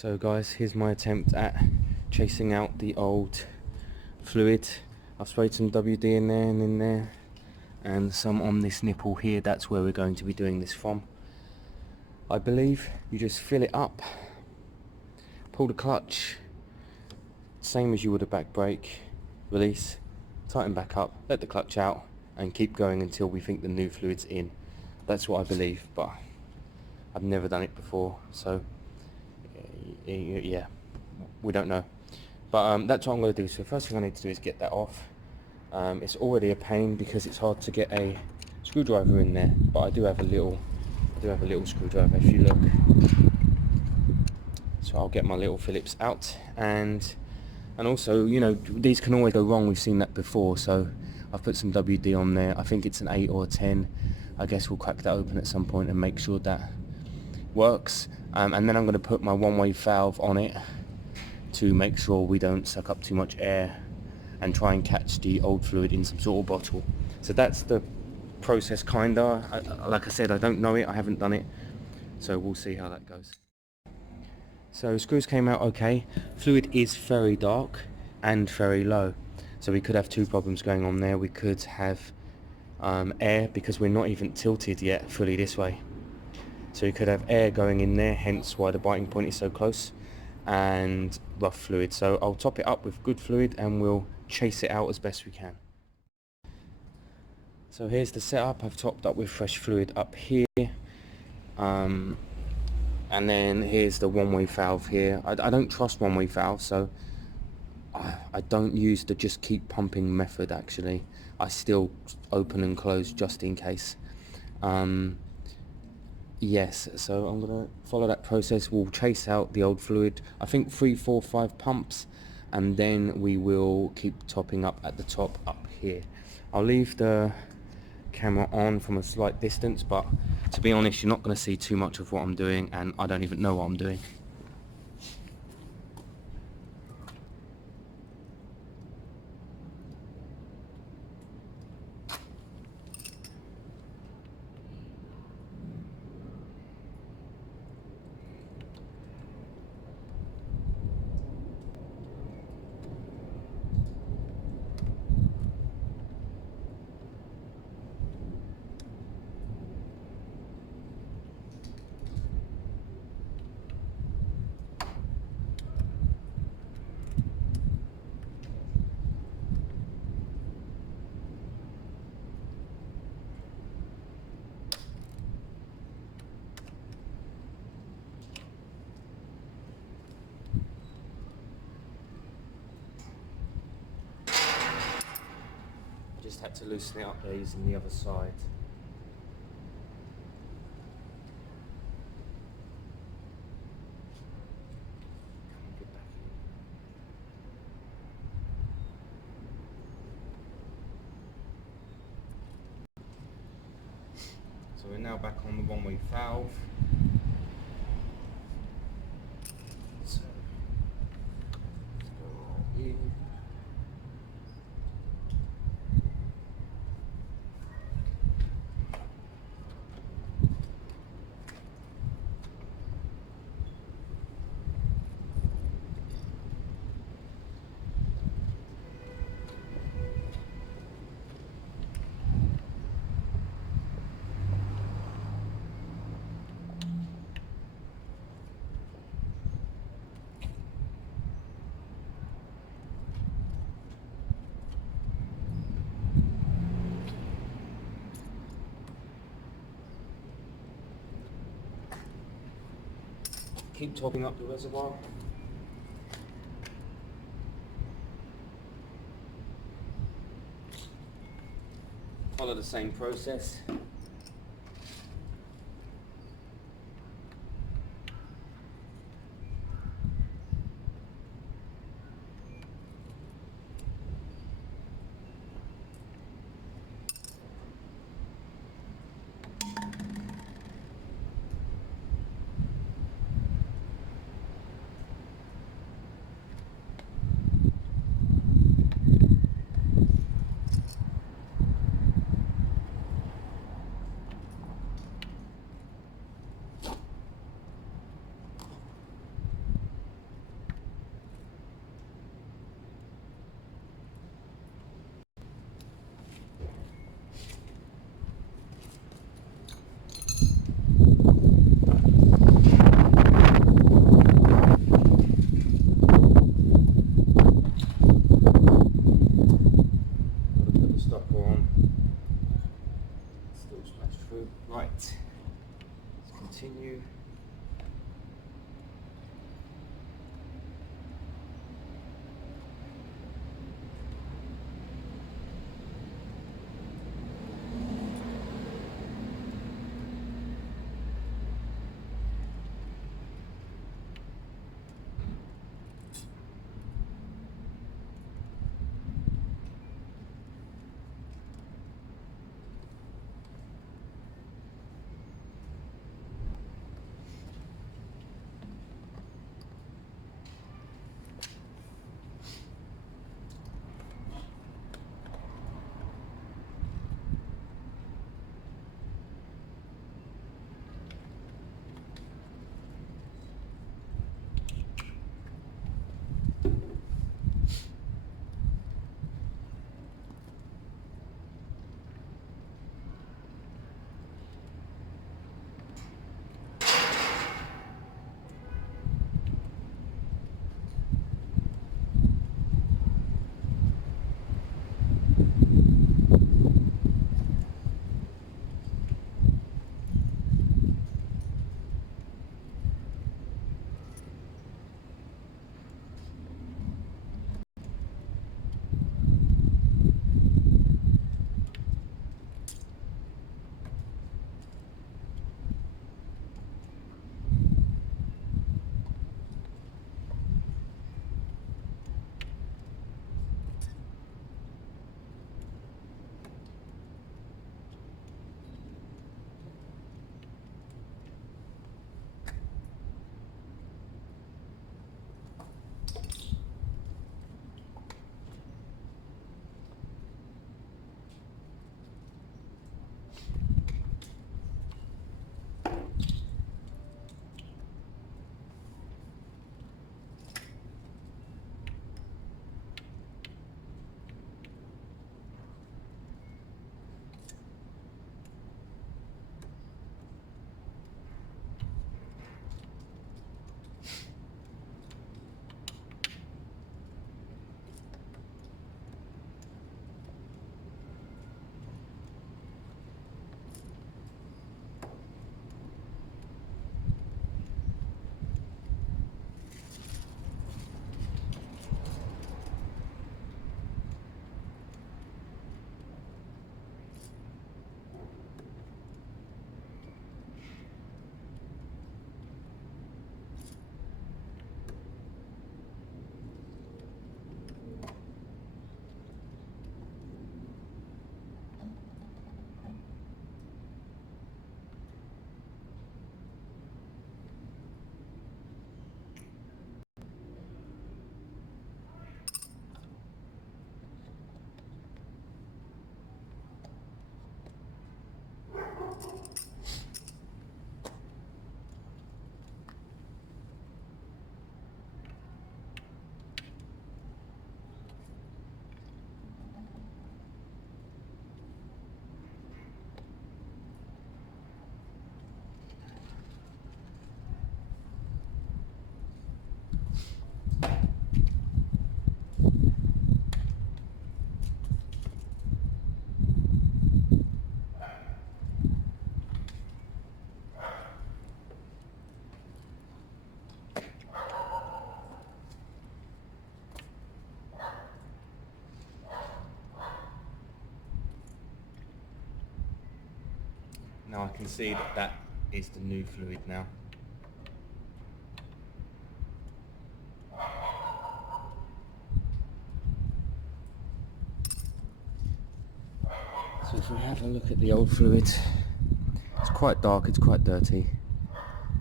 So guys, here's my attempt at chasing out the old fluid. I've sprayed some WD in there and in there, and some on this nipple here. That's where we're going to be doing this from. I believe you just fill it up, pull the clutch, same as you would a back brake, release, tighten back up, let the clutch out, and keep going until we think the new fluid's in. That's what I believe, but I've never done it before, so yeah, we don't know. But that's what I'm going to do. So first thing I need to do is get that off. It's already a pain because it's hard to get a screwdriver in there, but I do have a little screwdriver if you look. So I'll get my little Phillips out, and also, you know, these can always go wrong. We've seen that before, so I've put some WD on there. I think it's an 8 or a 10. I guess we'll crack that open at some point and make sure that works. And then I'm going to put my one-way valve on it to make sure we don't suck up too much air and try and catch the old fluid in some sort of bottle. So that's the process, kinda. Like I said, I don't know it, I haven't done it, so we'll see how that goes. So screws came out okay. Fluid is very dark and very low, so we could have two problems going on there. We could have air, because we're not even tilted yet fully this way, so you could have air going in there, hence why the biting point is so close, and rough fluid. So I'll top it up with good fluid and we'll chase it out as best we can. So here's the setup. I've topped up with fresh fluid up here, and then here's the one-way valve here. I don't trust one-way valve, so I don't use the just keep pumping method. Actually, I still open and close just in case. Yes, so I'm gonna follow that process. We'll chase out the old fluid, I think 3, 4, 5 pumps, and then we will keep topping up at the top up here. I'll leave the camera on from a slight distance, but to be honest, you're not going to see too much of what I'm doing, and I don't even know what I'm doing. Just had to loosen it up there using the other side. So we're now back on the one-way valve. So let's go in. Keep topping up the reservoir. Follow the same process. I can see that that is the new fluid now. So if we have a look at the old fluid, it's quite dark, it's quite dirty,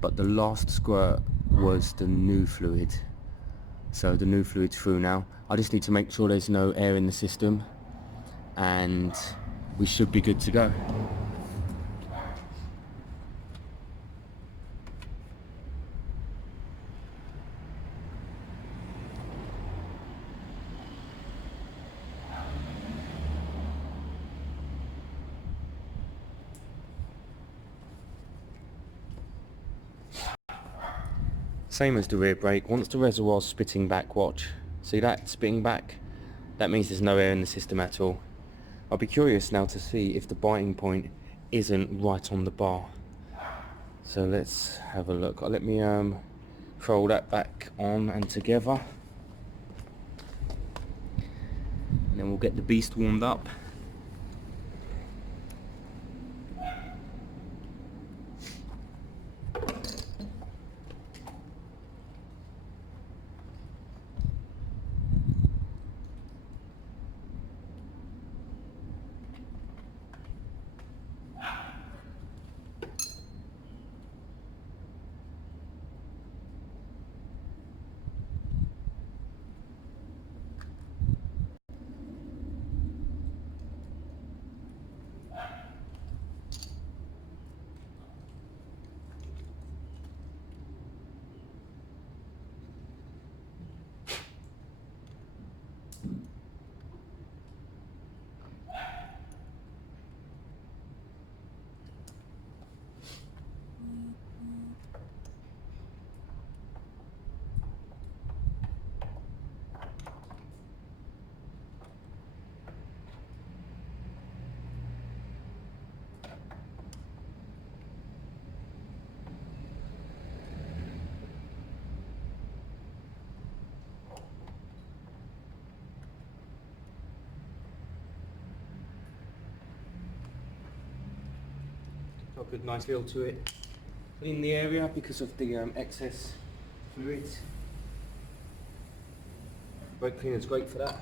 but the last squirt was the new fluid. So the new fluid's through now. I just need to make sure there's no air in the system and we should be good to go. Same as the rear brake, once the reservoir's spitting back, watch. See that spitting back? That means there's no air in the system at all. I'll be curious now to see if the biting point isn't right on the bar. So let's have a look. Let me throw that back on and together. And then we'll get the beast warmed up. Got a good nice feel to it. Clean the area because of the excess fluid. Brake cleaner's great for that.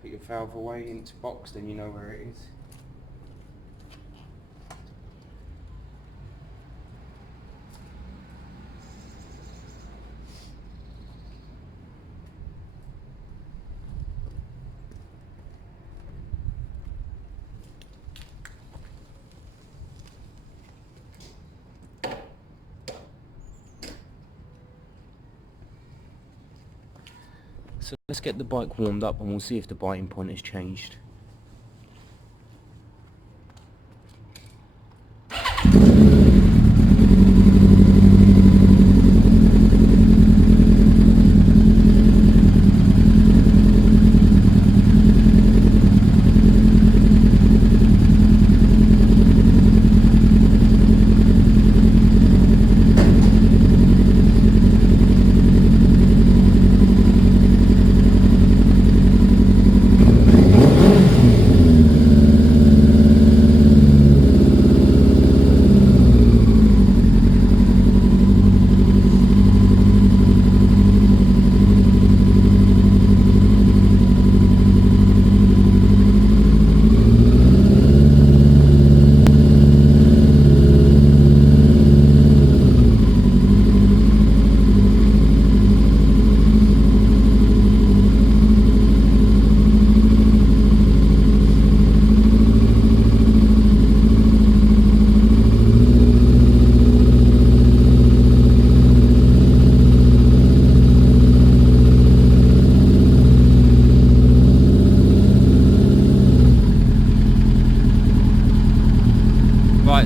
Put your valve away into box, then you know where it is. So let's get the bike warmed up and we'll see if the biting point has changed.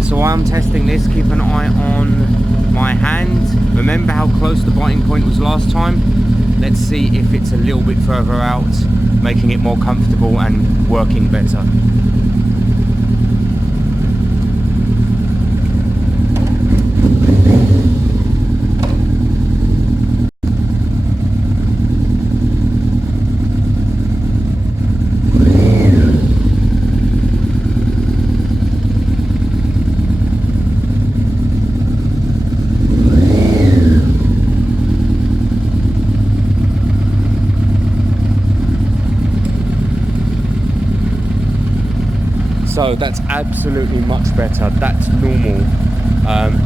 So while I'm testing this, keep an eye on my hand. Remember how close the biting point was last time? Let's see if it's a little bit further out, making it more comfortable and working better. So that's absolutely much better. That's normal.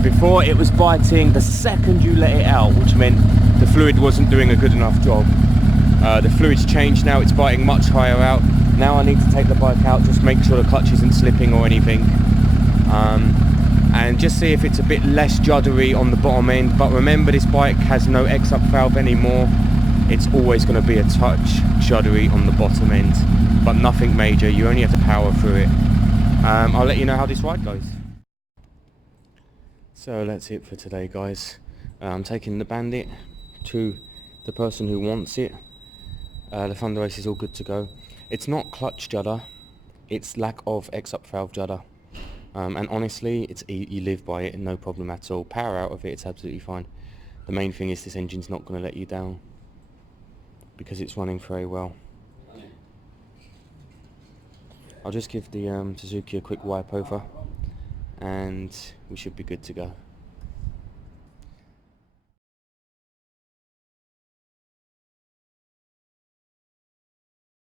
Before it was biting the second you let it out, which meant the fluid wasn't doing a good enough job. The fluid's changed now, it's biting much higher out. Now I need to take the bike out, just make sure the clutch isn't slipping or anything. And just see if it's a bit less juddery on the bottom end. But remember, this bike has no X-up valve anymore. It's always going to be a touch juddery on the bottom end, but nothing major. You only have to power through it. I'll let you know how this ride goes. So that's it for today, guys. I'm taking the Bandit to the person who wants it. The thunderace is all good to go. It's not clutch judder, it's lack of X-up valve judder. And honestly, you live by it, no problem at all. Power out of it, it's absolutely fine. The main thing is this engine's not going to let you down because it's running very well. I'll just give the Suzuki a quick wipe over and we should be good to go.